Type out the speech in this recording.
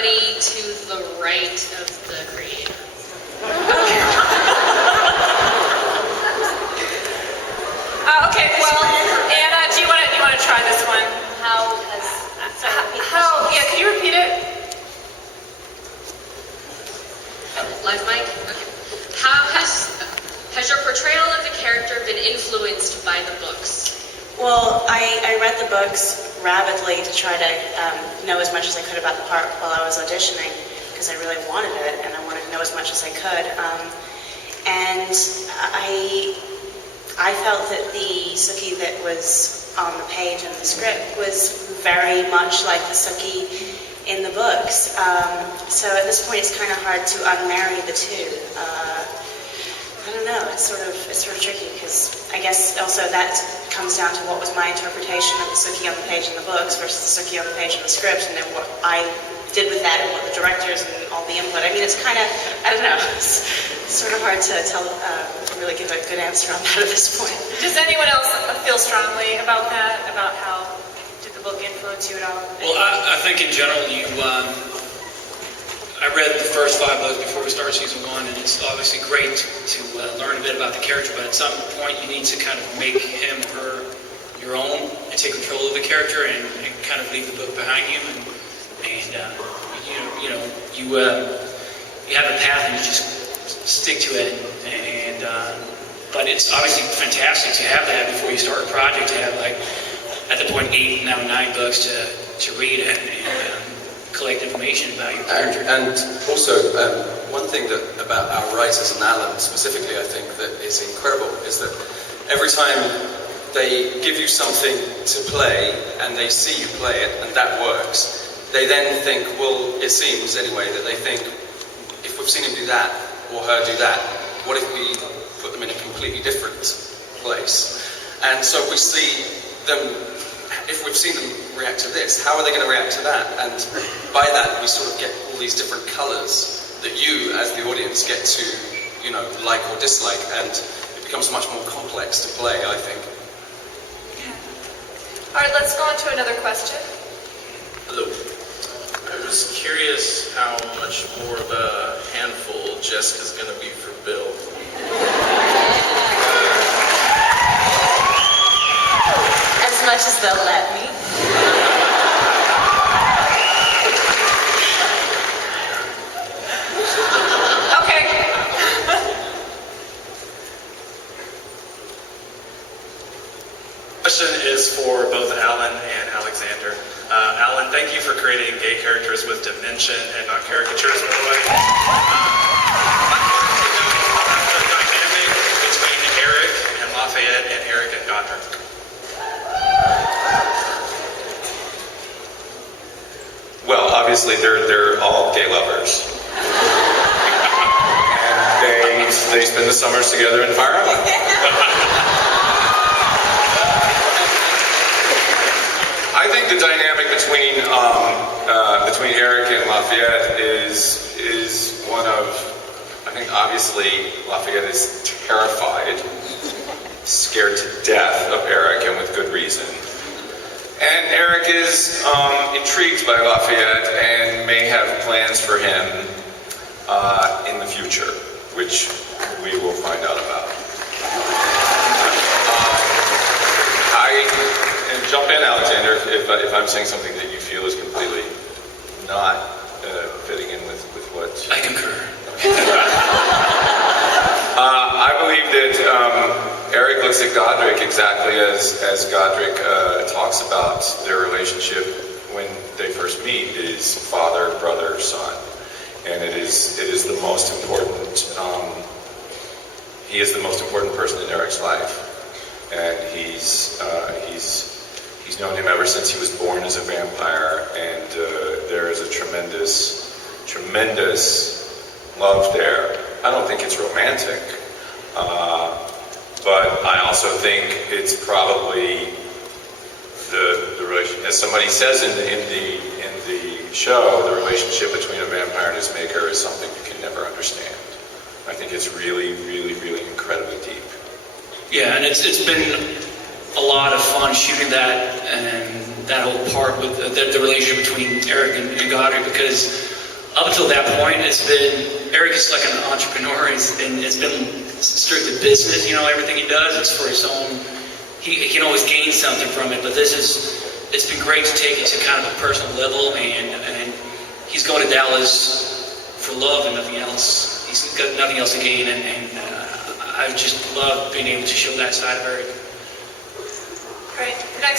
somebody to the right of the creator. Okay, well, Anna, do you want to try this one? Yeah, can you repeat it? Live mic? Okay. How has your portrayal of the character been influenced by the books? Well, I read the books rapidly to try to know as much as I could about the part while I was auditioning, because I really wanted it, and I wanted to know as much as I could. And I felt that the Sookie that was on the page in the script was very much like the Sookie in the books. So at this point, it's kind of hard to unmarry the two. I don't know. It's sort of tricky, because I guess also that comes down to what was my interpretation of the Sookie on the page in the books versus the Sookie on the page in the script, and then what I did with that and what the directors and all the input. I mean, it's kind of, I don't know. It's sort of hard to tell, really give a good answer on that at this point. Does anyone else feel strongly about that? About how did the book influence you at all? Well, I think in general, I read the first 5 books before we started season 1, and it's obviously great to learn a bit about the character, but at some point you need to kind of make him or her your own and take control of the character and kind of leave the book behind you, and you have a path and you just stick to it, but it's obviously fantastic to have that before you start a project, to have, like, at the point 8, now 9 books to read and collect information about your character. And also, one thing about our writers and Alan specifically, I think that is incredible, is that every time they give you something to play and they see you play it and that works, they then think, well, it seems anyway, that they think, if we've seen him do that or her do that, what if we put them in a completely different place? And so we see them, if we've seen them react to this, how are they going to react to that? And by that, we sort of get all these different colours that you, as the audience, get to, like or dislike, and it becomes much more complex to play, I think. Yeah. All right, let's go on to another question. Hello. I was curious how much more of a handful Jessica's going to be for Bill. As much as they'll let me. Okay. Question is for both Alan and Alexander. Alan, thank you for creating gay characters with dimension and not caricatures, by the way. The dynamic between Eric and Lafayette and Eric and Godric. Well, obviously they're all gay lovers, and they spend the summers together in Fire Island. I think the dynamic between Eric and Lafayette is one of, I think obviously Lafayette is terrified, scared to death of Eric, and with good reason. And Eric is intrigued by Lafayette and may have plans for him in the future, which we will find out about. And jump in, Alexander, if I'm saying something that you feel is completely not fitting in with what... I concur. I believe that Eric looks at Godric exactly as Godric talks about their relationship when they first meet. It is father, brother, son. And it is the most important, he is the most important person in Eric's life. And he's known him ever since he was born as a vampire, and there is a tremendous love there. I don't think it's romantic, but I also think it's probably the relation, as somebody says in the show, the relationship between a vampire and his maker is something you can never understand. I think it's really, really, really incredibly deep. Yeah, and it's been a lot of fun shooting that and that whole part with the relationship between Eric and Godric, because up until that point, Eric is like an entrepreneur, and it's been strictly business, everything he does is for his own, he can always gain something from it, but it's been great to take it to kind of a personal level, and he's going to Dallas for love and nothing else. He's got nothing else to gain, and I just love being able to show that side of Eric. Great. Next.